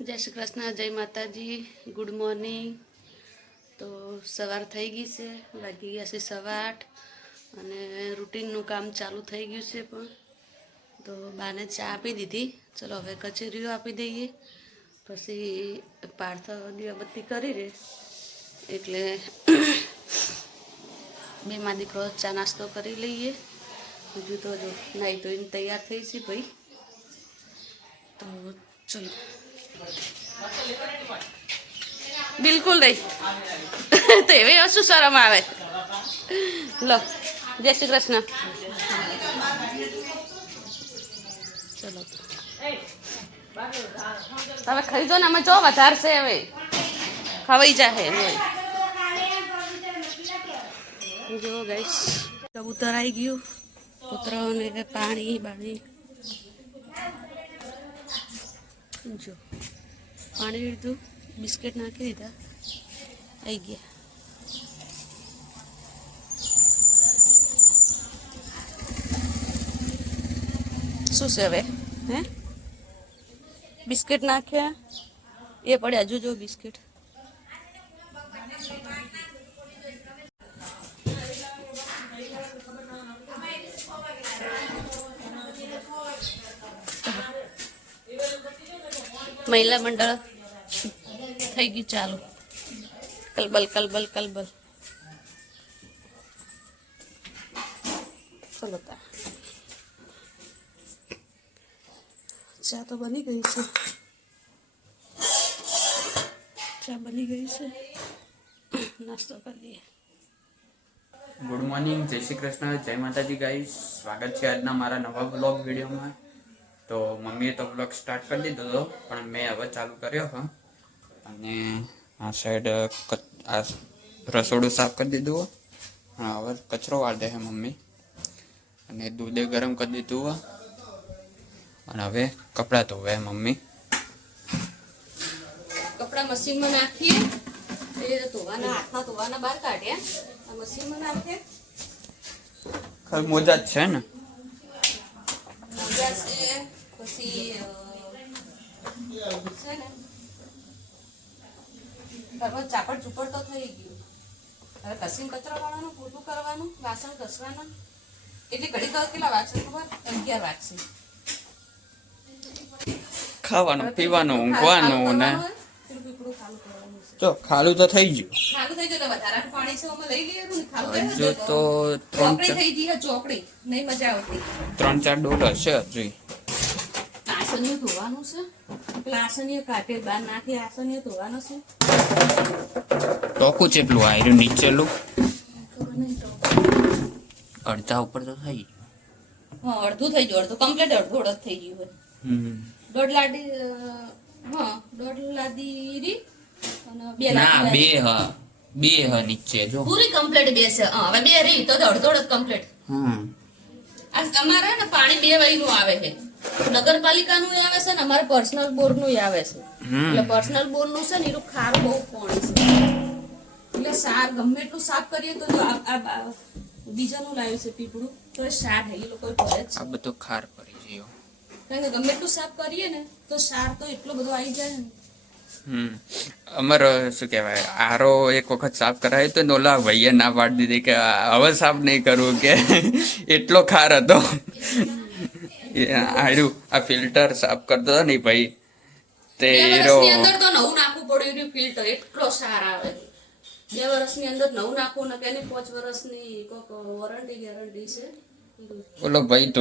જય શ્રી કૃષ્ણ, જય માતાજી, ગુડ મોર્નિંગ. તો સવાર થઈ ગઈ છે, વાગી ગયા છે 8:15 અને રૂટીનનું કામ ચાલુ થઈ ગયું છે. પણ તો બાને ચા આપી દીધી. ચલો હવે કચેરીઓ આપી દઈએ, પછી પાર્થ દીવાબત્તી કરી રે એટલે બેમાં દીકરો ચા નાસ્તો કરી લઈએ. હજુ તો જો નાહી ધોઈને તૈયાર થઈ છે ભાઈ. તો ચલો, બિલકુલ નહીં તો એવી શું શરમ આવે. લો, જય શ્રી કૃષ્ણ. ચલો તમે ખાઈ દો ને, અમે જો વધારશે હવે ખવાઈ જાય. જો ગાઈસ, કબૂતર આવી ગયું. કૂતરાઓને પાણી બાણી જો પાણી લીધું, બિસ્કિટ નાખી દીધા, આવી ગયા. શું છે હવે? હે બિસ્કિટ નાખ્યા, એ પડ્યા. હજુ જો બિસ્કિટ મહિલા મંડળ થઈ ગયું ચાલુ. કલબલ કલબલ કલબલ. ચલો તા ચા તો બની ગઈ છે. ચા બની ગઈ છે, નાસ્તો કરી દઈએ. ગુડ મોર્નિંગ, જય શ્રી કૃષ્ણ, જય માતાજી ગાઈસ. સ્વાગત છે આજના મારા નવા બ્લોગ વિડીયોમાં. તો મમ્મીએ તો બ્લોગ સ્ટાર્ટ કરી દીધો હતો, પણ મેં હવે ચાલુ કર્યો હતો. અને આ સાઈડ આ રસોડું સાફ કરી દીધું. હા, હવે કચરો વાળ દે છે મમ્મી. અને દૂધે ગરમ કરી દીધું. અને હવે કપડાં ધોવે મમ્મી. કપડા મશીનમાં નાખીએ, એ ધોવાના હાથમાં ધોવાના બહાર કાઢ્યા, મશીનમાં નાખીએ. ખાલી મોજા જ છે ને? મોજા છે, પછી છે ને ઘરમાં ચાપડ ચૂપડ તો થઈ ગયું. હવે કસીને કચરો વાળવાનું, પૂરું કરવાનું, વાસણ ઘસવાના. એટલે ઘડી તો કેટલા વાગશે ખબર? 11 વાગશે. ખાવાનું, પીવાનું, ઊંઘવાનું ને તો ખાલું તો થઈ ગયું. ખાલું થઈ ગયું તો વધારાનું પાણી છે અમે લઈ લઈએ ને. ખાલું હજુ તો ચોકડી થઈ ગઈ. ચોકડી નહીં મજા આવતી. 3-4 ડોલ હશે હજુ. આસનીઓ ધોવાનું છે, પેલા આસનીઓ કાઢે બહાર નાખી. આસનીઓ ધોવાનું છે. ટોકું ચેટલું આવ્યું નીચેલું? અડધા ઉપર તો થઈ ગયું. હા, અડધું થઈ ગયું. અડધું કમ્પ્લીટ, અડધું અડધ થઈ ગયું હોય. 1.5 લાદી. હા, 1.5 લાદી રી અને 2 લાદી. ના, બે હ નીચે જો પૂરી કમ્પ્લીટ 2 છે. હા, હવે 2 રી તો અડધો અડધ કમ્પ્લીટ. આ અમારે ને પાણી 2 વાયનું આવે છે. નગરપાલિકાનું આવે છે ને અમારે પર્સનલ બોરનું આવે છે. એટલે પર્સનલ બોરનું છે ને એનું ખાર બહુ પાણી છે. એટલે સાર ગમે એટલું સાફ કરીએ તો આ બીજાનું લાવ્યું છે પીપળું, તો એ સાર એ લોકો ભરે જ. આ બધો ખાર પડી ગયો. કારણ કે ગમે એટલું સાફ કરીએ ને તો સાર તો એટલો બધો આવી જાય ને. અમારે શું કહેવાય, આરો એક વખત સાફ કરાયો તો ઓલા ભાઈએ ના પાડી દીધી કે હવે સાફ નહીં કરવું, કે એટલો ખાર હતો. આ ફિલ્ટર સાફ કરતો હતો ને ભાઈ, તે 2 વર્ષની અંદર તો નવું નાખવું પડ્યું ફિલ્ટર. એટલો સાર આવે. 2 વર્ષની અંદર નવું નાખવું ને કે 5 વર્ષની કોક વોરંટી ગેરંટી છે. બોલો ભાઈ, તો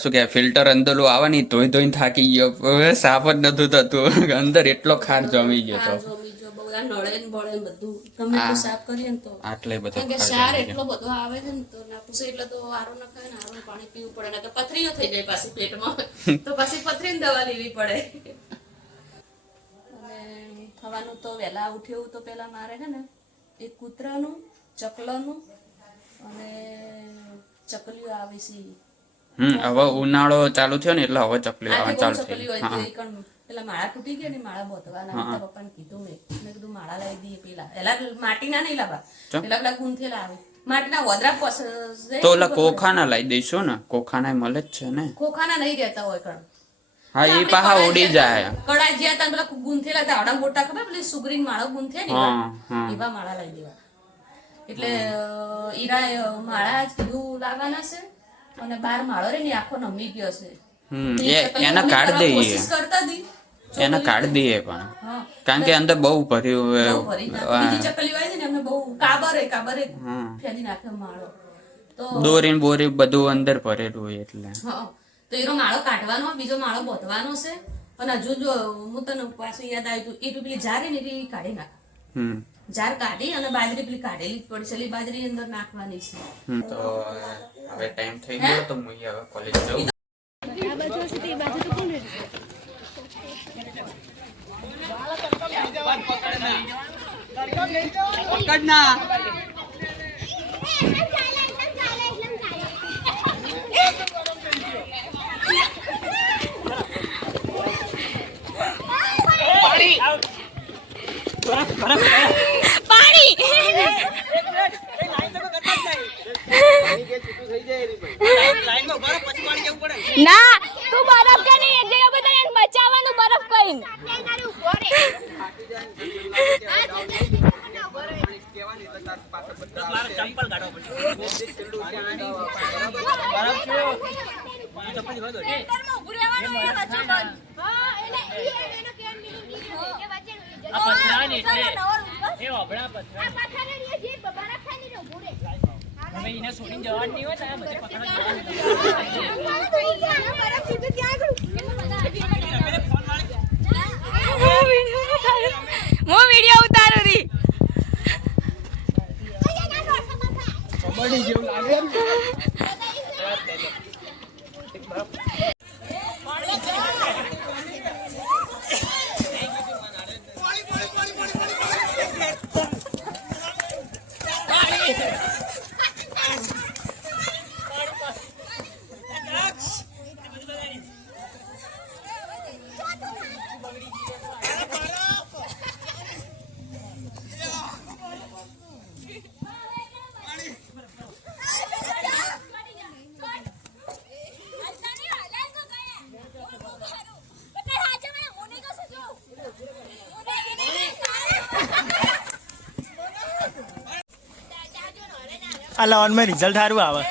શું કે ફિલ્ટર અંદરલું આવે ને ધોઈ ધોઈને થાકી ગયો. હવે સાફ જ નતું થતું. અંદર એટલો ખાર જમી ગયો તો. નળે ને બળે બધું ગમે એટલું સાફ કરીએ ને તો આટલે બધો સાર એટલો બધો આવે છે ને તો ના પૂછે. એટલે તો આરો નખાય ને આરો પાણી પીવું પડે ને કે પથરીઓ થઈ જાય પાછી પેટમાં. તો પાછી પથરીની દવા લેવી પડે. અને ખાવાનું તો વહેલા ઉઠ્યું તો પેલા મારે છે ને એક કૂતરાનું, ચકલાનું અને ચકલીઓ આવે છે. હવે ઉનાળો ચાલુ થયો ને એટલે હવે ચકલીઓ આવવાનું ચાલુ થઈ. પેલા માળા તૂટી ગયા ને, માળા બોધવાના. પપ્પાને કીધું મેં કીધું માળા લાવી દઈએ. પેલા માટીના નહીં લાવવા, પેલા ગુંથેલા આવે માટીના વદરા તો ઓલા કોખાના લાવી દઈશું ને. કોખાના મળે જ છે ને. કોખાના નહીં રહેતા હોય કણ. હા, તો ઈ આપણે પાછા કડા ઉડી જ્યાં જાય. હતા, કડા જ્યાં હતા પેલા ગુંથેલા હતા આવડા મોટા ખબર પેલી સુગરીન માળો ગુંથે ને હા, હા. એવા માળા લઈ દેવા. એટલે ઈરા માળા જ કીધું લાવવાના છે અને 12 માળો રે ને આખો નમી ગયો છે. એને કાઢ દઈએ, કોશિશ કરતા હતી એને કાઢ દઈએ પણ, હા કારણ કે અંદર બહુ ભર્યું બહુ ભરી નાખી. બીજી ચકલી હોય છે ને એમને બહુ કાબરે હા. ફેરી નાખે માળો. તો દોરી બોરી બધું અંદર ભરેલું હોય એટલે. હા તો એનો માળો કાઢવાનો, બીજો માળો બોધવાનો છે. અને હજુ જો હું તને પાછું યાદ આવ્યું એ તો પેલી જારે ને એ કાઢી નાખ. જાર કાઢી અને બાજરી પેલી કાઢેલી જ પડશે બાજરી અંદર નાખવાની છે. તો હવે ટાઈમ થઈ ગયો તો હું હવે કોલેજ જાઉં. ના તું બરફ કે નહીં એક જગ્યા બધા એને બચાવવાનું બરફ કહીને હું વિડિયો ઉતારું રી આ લોનમાં રિઝલ્ટ સારું આવે.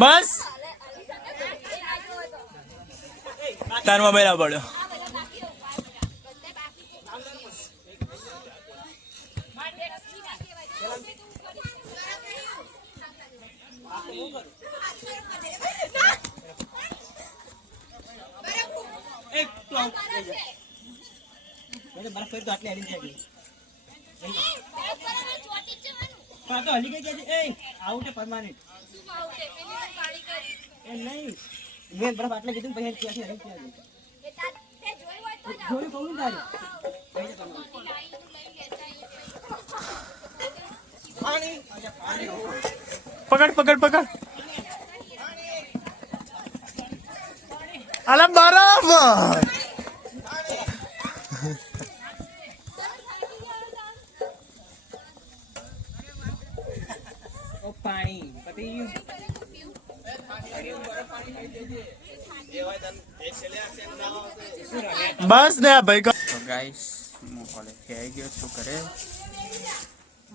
બસ તાર મોબાઈલ આ પડ્યો. પકડ પકડ પકડ. અલા બરાબર. બસ ને ભાઈ. તો ગાઈસ હું કોલેજથી આવી ગયો છું ઘરે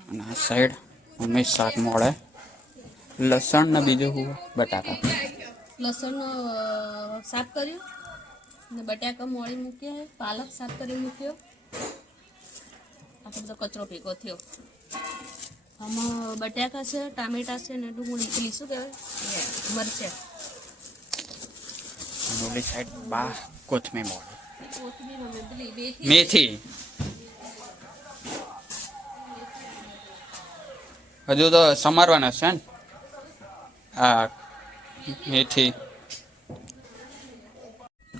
અને આ સાઈડ મમ્મી શાક મોડે લસણ ને બીજું હું બટાકા. લસણ સાફ કર્યું ને બટાકા મોળી મૂક્યા, પાલક સાફ કરી મૂક્યો. આટલો બધો કચરો ભેગો થયો. આમાં બટાકા છે, ટામેટા છે ને ડુંગળી પેલી શું કહેવાય મરચાં. ઓલી સાઈડ બા કોથમીર મોડે કોથમીર અમે પેલી બેથી મેથી. હજુ તો સમારવાના છે ને આ મેથી.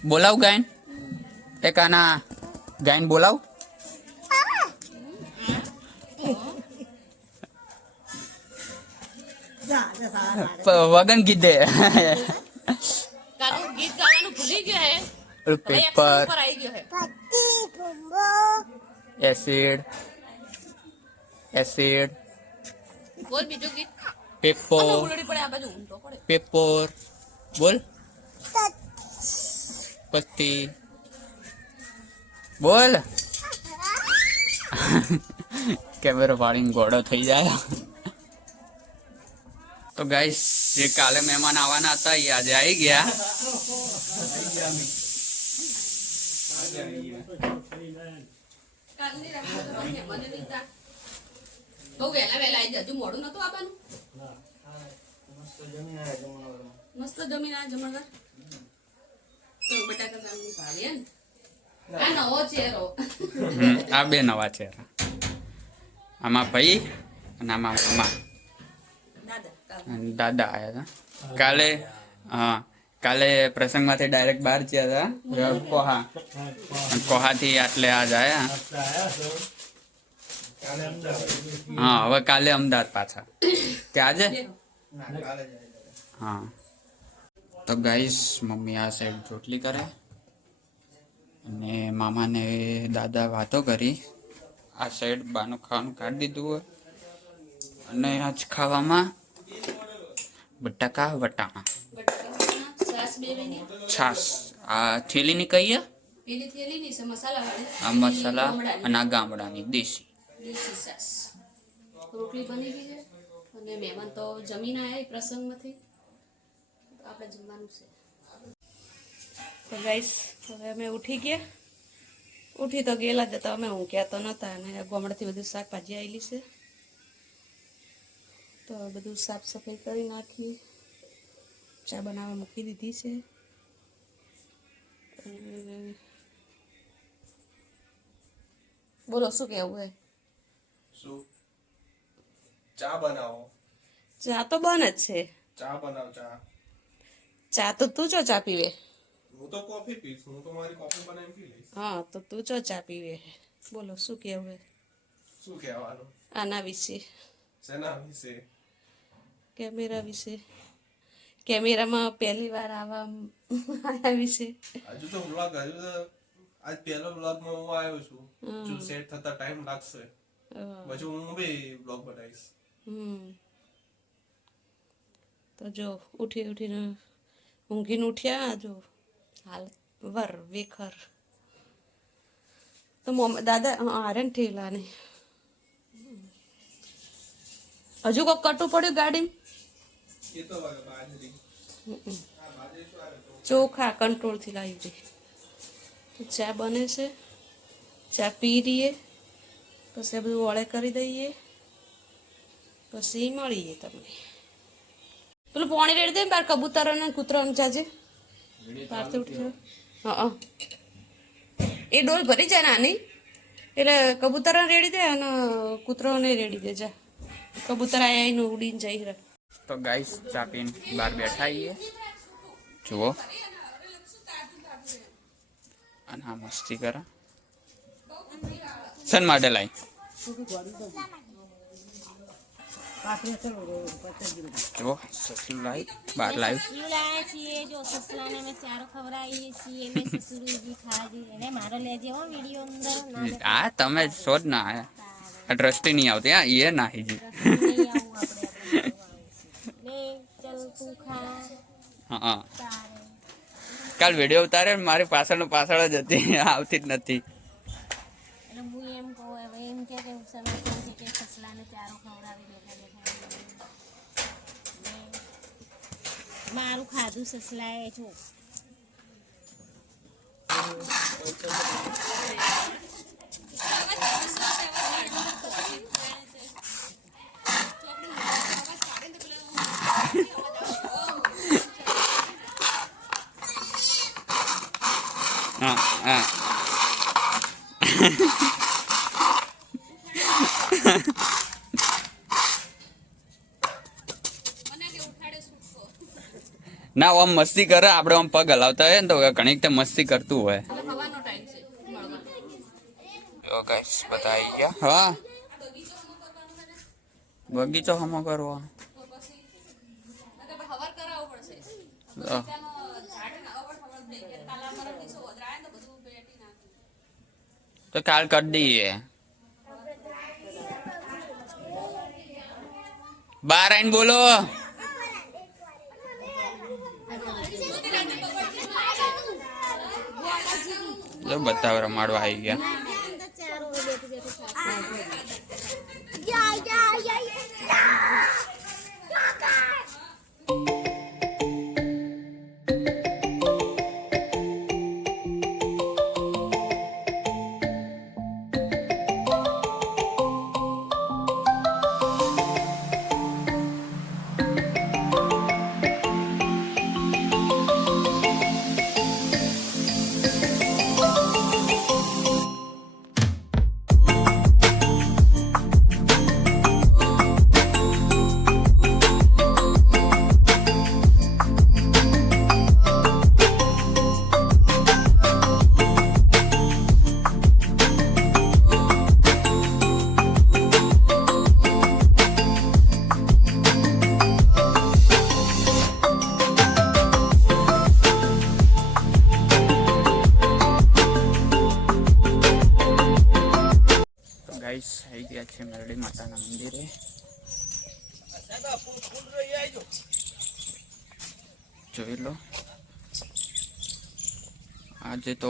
બોલાવ ગાયન, એક આના ગાયન બોલાવ. વગન કીધે કાનું ગીત ગાવાનું ભૂલી ગયો હે. પેપર પર આવી ગયો હે. એસિડ એસિડ બોલ બીજું ગીત પેપર ઉલડી પડે આ બાજુ ઊંધો પડે પેપર બોલ પત્તી બોલ કેમેરો પાડીને ગોળો થઈ જાય તો ગાઈસ જે કાલે મહેમાન આવવાના હતા એ આજે આવી ગયા કાલની રાત્રે તો મને મને લીધા બહુ વહેલા આવી જજો મોડું નતું આવવાનું મસ્ત જમીન આ જમણવાર તો બટાકા નામની ભાવી હે ને આ નવો ચહેરો આ બે નવા ચહેરા આમાં ભાઈ અને આમાં મામા દાદા અને દાદા આવ્યા હતા કાલે હા કાલે પ્રસંગમાંથી ડાયરેક્ટ બહાર ગયા હતા કોહા અને કોહાથી આટલે આજ આવ્યા હા હવે કાલે અમદાવાદ પાછા કે આજે હા તો ગાઈસ મમ્મી આ સાઈડ રોટલી કરે અને મામાને દાદા વાતો કરી આ સાઈડ બાનું ખાવાનું કાઢી દીધું હોય અને આજ ખાવામાં બટાકા વટાણા સાસ બેવીની છાસ આ થેલીની કહીએ પેલી થેલી ની છે મસાલા વાળી આ મસાલા અને આ ગામડાની દેશી દેશી સાસ રોટલી બની ગઈ છે અને મહેમાન તો જમીન આયા પ્રસંગમાંથી તો આપણે જમવાનું છે તો ગાઈસ હવે અમે ઉઠી ગયા ઉઠી તો ગયેલા જ હતા અમે ઊંઘ્યા તો નહોતા અને ગામડેથી બધું શાકભાજી આવેલી છે તો બધું સાફ સફાઈ કરી નાખી ચા બનાવવા મૂકી દીધી છે બોલો શું કહેવું હે શું ચા બનાવો ચા તો બને જ છે ચા બનાવ ચા ચા તો તું ચો ચા પીવે હું તો કોફી પીશ હું તો મારી કોફી બનાવીને પી લઈશ હા તો તું ચો ચા પીવે બોલો શું કહેવું હે શું કહેવાનું આના વિશે શેના વિશે કેમેરા વિશે કેમેરામાં પહેલી વાર આવા વિશે હજુ તો વ્લોગ હજુ તો આજ પહેલો વ્લોગમાં હું આવ્યો છું જો સેટ થતા ટાઈમ લાગશે પછી હું બી વ્લોગ બનાવીશ તો જો ઉઠીને ઊંઘીને ઉઠ્યા જો હાલ વર વેખર તો દાદા હારે ને ઠેલા ને હજુ કોક કટું પડ્યું ગાડી એ તો બાજરી ચોખા કંટ્રોલથી લાવી દે ચા બને છે ચા પી રહીએ પછી આ બધું વળે કરી દઈએ પછી મળીએ તમને પેલું પાણી રેડી દે બાર કબૂતર અને કૂતરાનું જાજે બહારથી ઉઠી જાય હા એ ડોલ ભરી જાય નાની એટલે કબૂતરને રેડી દે અને કૂતરાને રેડી દે જા કબૂતર આયા એનું ઉડીને જાય તો ગાઈસ ચા પીને બહાર બેઠા આવીએ જુઓ અને આ મસ્તી કરે સન માટે લાઈ જુઓ સસલું લાવી બહાર લાવી લાયા છીએ જો સસલાને મેં ચારો ખવડાવીએ છીએ મેં સસુરીજી ખાધી એને મારો લેજે હો વિડીયો અંદર ના આ તમે શો જ ના આયા આ દ્રષ્ટિ નહીં આવતી હા એ નાહી જી નહીં આવું આપણે લે ચલ તું ખા હા તારે કાલ વિડીયો ઉતારે મારી પાછળ જ હતી આવતી જ નથી એટલે હું એમ કહું હવે એમ કે સમય છે કે સસલાને ચારો ખવડાવી બેઠા મારું ખાધું સસલાએ જો હા હા ના આમ મસ્તી કરે આપણે આમ પગ હલાવતા હોય ને તો ઘણી તે મસ્તી કરતું હોય હવાનો ટાઈમ છે જો ગાઈસ બધા આવી ગયા હા બગીચો હમો કરવો હવાર કરાવવો પડશે લો. તો કાલ કરી દઈએ બહાર આવીને બોલો. જો બધા રમાડવા આવી ગયા. ગાઈસ આવી ગયા છે મેરડી માતાના મંદિરે. જોઈ લો, આજે તો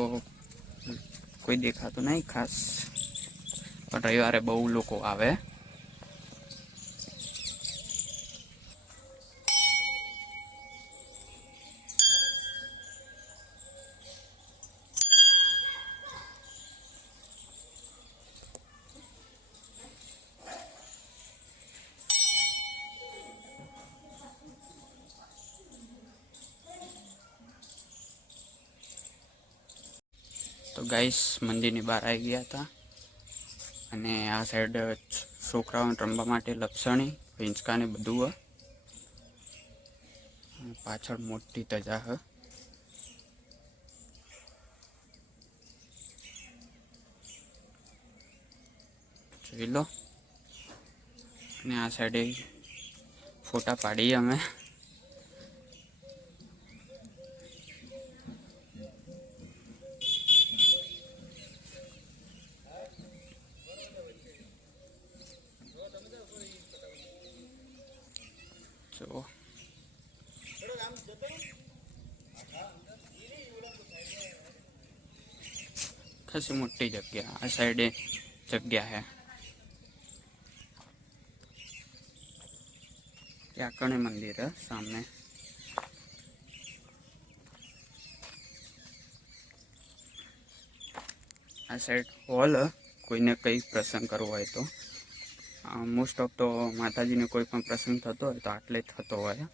કોઈ દેખાતું નહીં ખાસ, પણ રવિવારે બહુ લોકો આવે. તો ગાઈસ મંદિરની બહાર આવી ગયા હતા, અને આ સાઈડ છોકરાઓને રમવા માટે લપસણી હિંચકા ને બધું હોય. પાછળ મોટી ધજા હ. જોઈ લો, અને આ સાઈડે ફોટા પાડીએ અમે. જો ખાસી મોટી જગ્યા, આ સાઈડે જગ્યા है. ત્યાં કણે મંદિર है सामने. આ સાઈડ હોલ કોઈને કઈ પ્રસંગ કરવો હોય તો, મોસ્ટ ઓફ તો માતાજીને કોઈ પણ પ્રસંગ થતો હોય તો આટલે જ થતો હોય.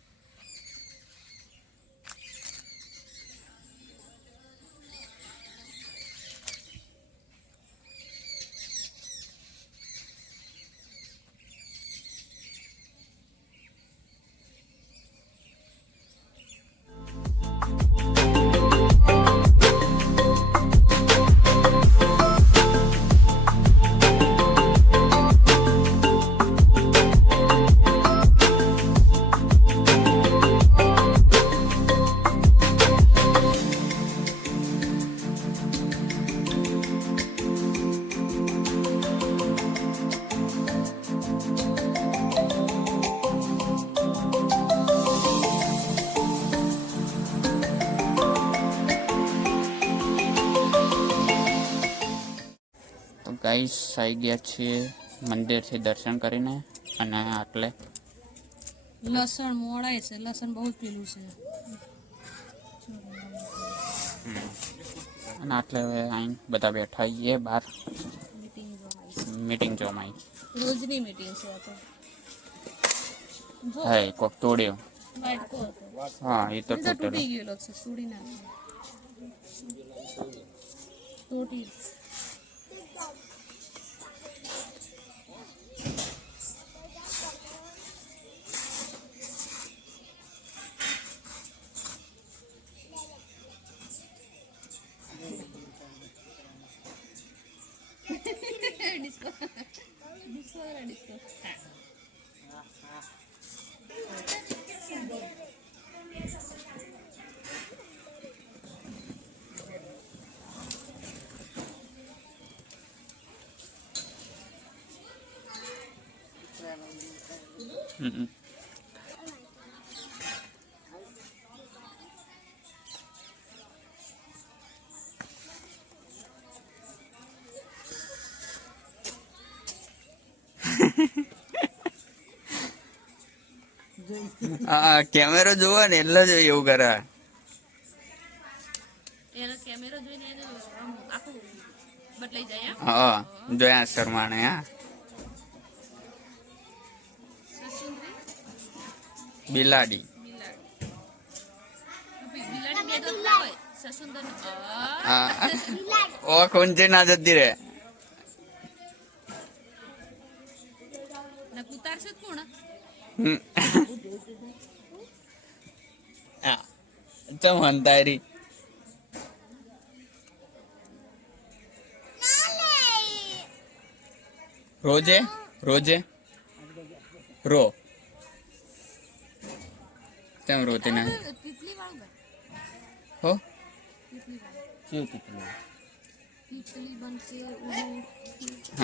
ગાઈસ આવી ગયા છીએ મંદિરથી દર્શન કરીને, અને આટલે લસણ મોડાય છે, લસણ બહુ પીલું છે. અને આટલે હવે અહીં બધા બેઠા આવીએ બહાર મીટિંગ જોવા આવી. રોજની મીટિંગ છે આ તો. હા કોક તોડ્યો. વાટકો હતો. હા એ તો એ તો તૂટેલો. તૂટી ગયેલો છે, તોડી નાખ્યો. તૂટી હમ. હા કેમેરો જોવો ને એટલે જ એવું કરે. એનો કેમેરો જોઈને એને આમ આખું બદલાઈ જાય એમ. હા જોયા શર્માને હા બિલાડી બિલાડી બે દાંત ના હોય સસુંદર હા ઓ કોંચે ના જતી રે. ને કુતાર છે કોણ હમ. હા ચમ હંતારી રોજે રોજે રો કેમ રોતી ના તીતલી વાળું હો તીતલી વાળું શું કીધું તીતલી બનશે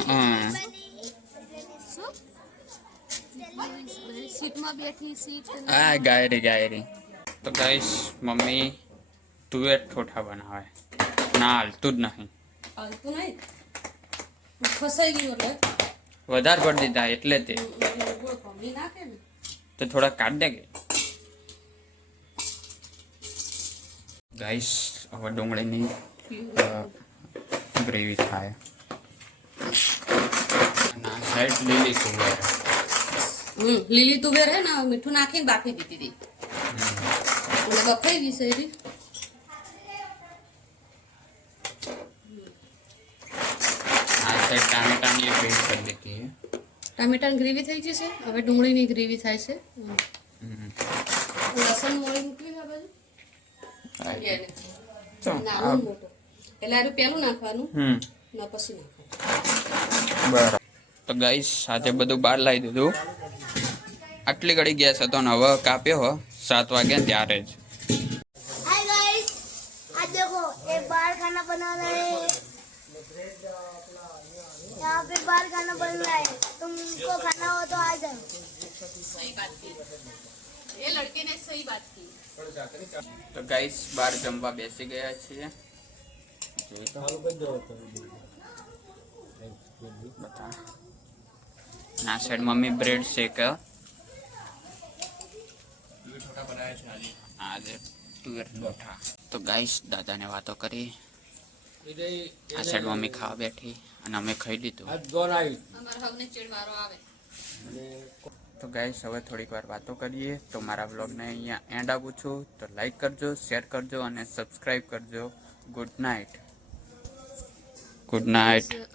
હા શું સીટમાં બેઠી સીટ હા ગાયરી તો ગાઈસ મમ્મી તુવેર ઠોઠા બનાવે ના હાલતું જ નહીં હાલતું નહીં ફસાઈ ગયું એટલે વધારે પડી દીધા એટલે તે ગોળ ભમી નાખે ને તો થોડા કાઢ દે કે ગાઈસ હવે ડુંગળીની ગ્રેવી થાય ના સાઈડ લીલી તુવેર લીલી તુવેર હે ને મીઠું નાખીને બાફી દીધી હતી એટલે બફાઈ ગઈ છે એરી આ સાઈડ ટામેટાની ગ્રેવી કરી દીધી હે ટામેટાની ગ્રેવી થઈ જશે હવે ડુંગળીની ગ્રેવી થાય છે લસણ મોળી મૂકવી છે બાજુ નાનું મોટું એટલે આરું પેલું નાખવાનું ના પછી નાખવાનું બરાબર તો ગાઈસ સાથે બધું બહાર લાવી દીધું આટલી ઘડી ગેસ હતો ને હવે કાપ્યો હો 7 વાગ્યા ત્યારે જ हाय गाइस आज देखो ये बाहर खाना बना रहे हैं यहाँ पे बाहर खाना बन रहा है तुमको खाना हो तो आ जाओ सही बात की ये लड़के ने सही बात की તો ગાઈસ બહાર જમવા બેસી ગયા છીએ બતા ના સાઈડ મમ્મી બ્રેડ શેક આજે તુવેર ઠોઠા તો ગાઈસ દાદાને વાતો કરી આ સાઈડ મમ્મી ખાવા બેઠી અને અમે ખાઈ લીધું અમારા હવને ચીડવારો આવે તો ગાઈસ હવે થોડીક વાર વાતો કરીએ તો મારા વ્લોગને અહીંયા એન્ડ આપું છું તો લાઈક કરજો શેર કરજો અને સબસ્ક્રાઈબ કરજો ગુડ નાઇટ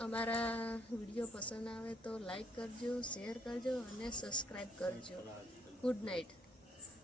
અમારા વિડીયો પસંદ આવે તો લાઈક કરજો શેર કરજો અને સબસ્ક્રાઇબ કરજો ગુડ નાઇટ